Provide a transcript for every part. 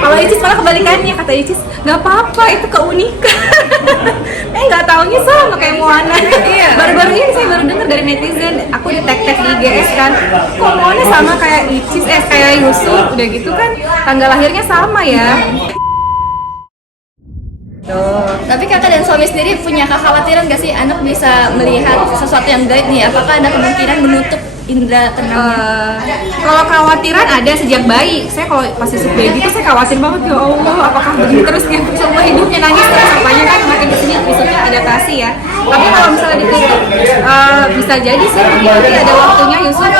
Kalau Icis malah kebalikannya, kata Icis nggak apa-apa, itu keunikan. Nggak taunya sama kayak Moana. Baru-baru ini saya baru dengar dari netizen, aku di tag-tag di IGS kan, kok Moana sama kayak Icis, kayak Yusuf, udah gitu kan tanggal lahirnya sama ya. Tapi kakak dan suami sendiri punya kekhawatiran gak sih anak bisa melihat sesuatu yang gaib nih? Apakah ada kemungkinan menutup indera keenamnya? Kalau kekhawatiran ada sejak bayi. Saya kalau pas Yusuf baby itu saya khawatir banget, ya Allah, apakah begini terus ya seumur hidupnya nangis terus, apanya kan makin kesini Yusufnya adaptasi ya. Tapi kalau misalnya ditutup, bisa jadi sih nanti ada waktunya Yusuf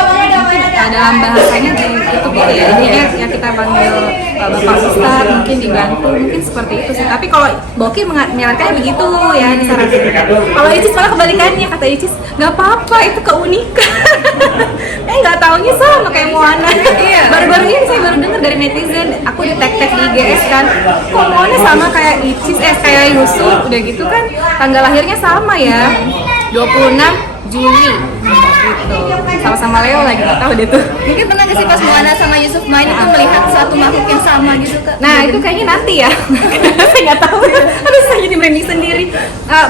dalam bahasanya ditutup gitu ya, intinya ya kita panggil Bapak Ustaz, mungkin dibantu, mungkin seperti itu sih. Tapi kalau Boki menyarankannya begitu ya, disarankan. Kalau Icis malah kebalikannya, kata Icis nggak apa-apa, itu keunikan. Nggak taunya sama kayak Moana. Baru-baru ini saya baru dengar dari netizen, aku di tag-tag di IGS kan, kok Moana sama kayak Icis, kayak Yusuf, udah gitu kan tanggal lahirnya sama ya, 26 Juli gitu, sama-sama Leo lagi, nggak tahu deh tuh. Mungkin pernah gak sih pas Moana sama Yusuf main itu melihat suatu makhluk yang sama gitu kak? Nah itu kayaknya nanti ya. Saya nggak tahu. Aduh saya jadi merinding sendiri.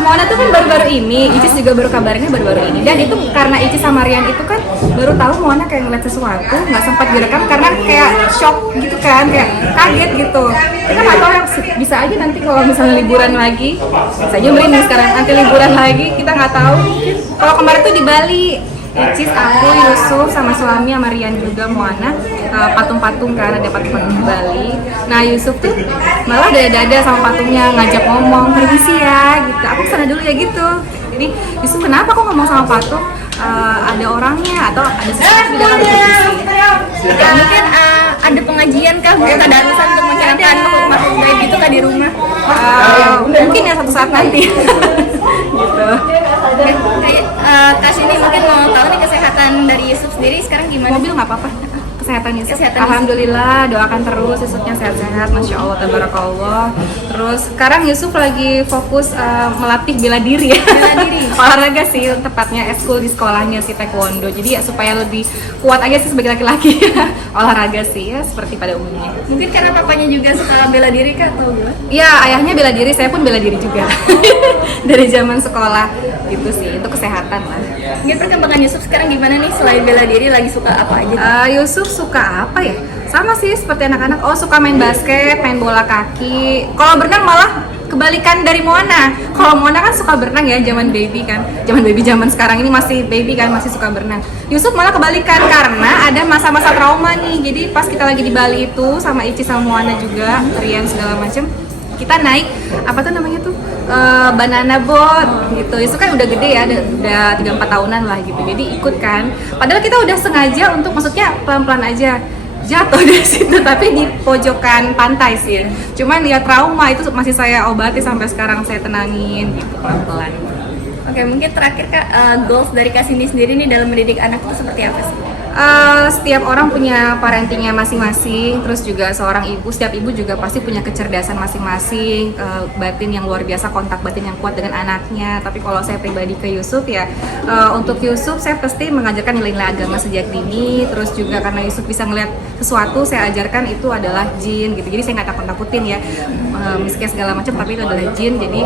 Moana tuh kan baru-baru ini, Icis juga baru kabarnya baru-baru ini. Dan itu karena Icis sama Rian itu kan baru tahu Moana kayak ngeliat sesuatu, nggak sempat direkam karena kayak shock gitu kan, kayak kaget gitu. Kita nggak tahu, yang bisa aja nanti kalau misalnya liburan lagi, saya merinding sekarang. Nanti liburan lagi kita nggak tahu. Kalau kemarin tuh di Bali, Icis, aku, Yusuf, sama suami, sama Rian juga, Moana, patung-patung kan, ada patung-patung di Bali. Nah Yusuf tuh malah dada-dada sama patungnya, ngajak ngomong, permisi ya gitu, aku kesana dulu ya gitu. Jadi Yusuf, kenapa kok ngomong sama patung? Ada orangnya atau ada sesuatu di dalam permisi? Ya, mungkin ada pengajian kah, mungkin ada alasan untuk menghilangkan makhluk gaib itu kah di rumah? Mungkin ya suatu saat nanti. Gitu. Kayak Kak Sini mungkin mau tahu nih kesehatan dari Yusuf sendiri sekarang gimana? Mobil nggak apa-apa. Kesehatan Yusuf, Kesehatan alhamdulillah, doakan terus Yusufnya sehat-sehat, masya Allah, tabarakallah. Terus sekarang Yusuf lagi fokus melatih bela diri ya. Bela diri. Olahraga sih, tepatnya eskul di sekolahnya si taekwondo. Jadi ya supaya lebih kuat aja sih sebagai laki-laki. Olahraga sih ya seperti pada umumnya. Mungkin karena papanya juga suka bela diri kak atau gimana? Iya, ayahnya bela diri, saya pun bela diri juga. Dari zaman sekolah gitu sih, untuk kesehatan lah. Mungkin perkembangan Yusuf sekarang gimana nih, selain bela diri lagi suka apa aja? Yusuf suka apa ya? Sama sih seperti anak-anak. Oh, suka main basket, main bola kaki. Kalau berenang malah kebalikan dari Moana. Kalau Moana kan suka berenang ya, zaman baby kan. Zaman sekarang ini masih baby kan, masih suka berenang. Yusuf malah kebalikan karena ada masa-masa trauma nih. Jadi pas kita lagi di Bali itu sama Icis sama Moana juga, Rian segala macem, kita naik apa tuh namanya tuh banana boat gitu. Itu kan udah gede ya, udah 3-4 tahunan lah gitu. Jadi ikut kan. Padahal kita udah sengaja untuk, maksudnya pelan-pelan aja, jatuh di situ tapi di pojokan pantai sih. Cuman ya trauma itu masih saya obati sampai sekarang, saya tenangin gitu pelan-pelan. Oke, mungkin terakhir kak, goals dari Kak Cindy sendiri nih dalam mendidik anak itu seperti apa sih? Setiap orang punya parentingnya masing-masing, terus juga seorang ibu, setiap ibu juga pasti punya kecerdasan masing-masing, batin yang luar biasa, kontak batin yang kuat dengan anaknya. Tapi kalau saya pribadi ke Yusuf ya, untuk Yusuf saya pasti mengajarkan nilai-nilai agama sejak dini. Terus juga karena Yusuf bisa ngeliat sesuatu, saya ajarkan itu adalah jin gitu. Jadi saya nggak takut-takutin ya, misalnya segala macam, tapi itu adalah jin. Jadi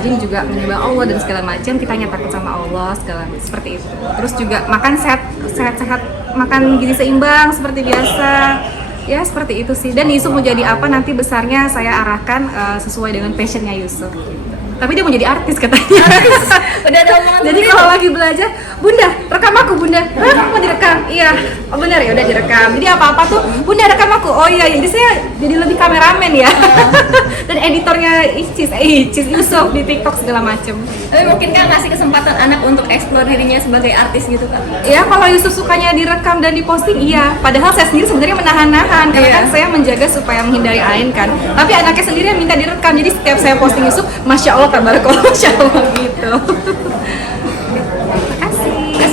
jin juga menyembah Allah dan segala macam, kita hanya takut sama Allah segala seperti itu. Terus juga makan sehat-sehat, makan gizi seimbang seperti biasa ya, seperti itu sih. Dan Yusuf mau jadi apa nanti besarnya saya arahkan sesuai dengan passionnya Yusuf. Tapi dia mau jadi artis katanya. Udah ada omongan. Jadi kalau lagi belajar, Bunda rekam aku, Bunda. Hah, mau direkam? Iya. Oh benar ya, udah direkam. Jadi apa-apa tuh, Bunda rekam aku. Oh iya, jadi saya jadi lebih kameramen ya. Dan editornya Icis Yusuf di TikTok segala macem. Tapi mungkin kan ngasih kesempatan anak untuk eksplor dirinya sebagai artis gitu kan? Ya kalau Yusuf sukanya direkam dan diposting, iya. Padahal saya sendiri sebenarnya menahan-nahan karena kan saya menjaga supaya menghindari ain kan. Tapi anaknya sendiri yang minta direkam. Jadi setiap saya posting Yusuf, masya Allah, tabarakallah, masya Allah gitu.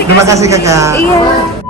Terima kasih kakak. Iya.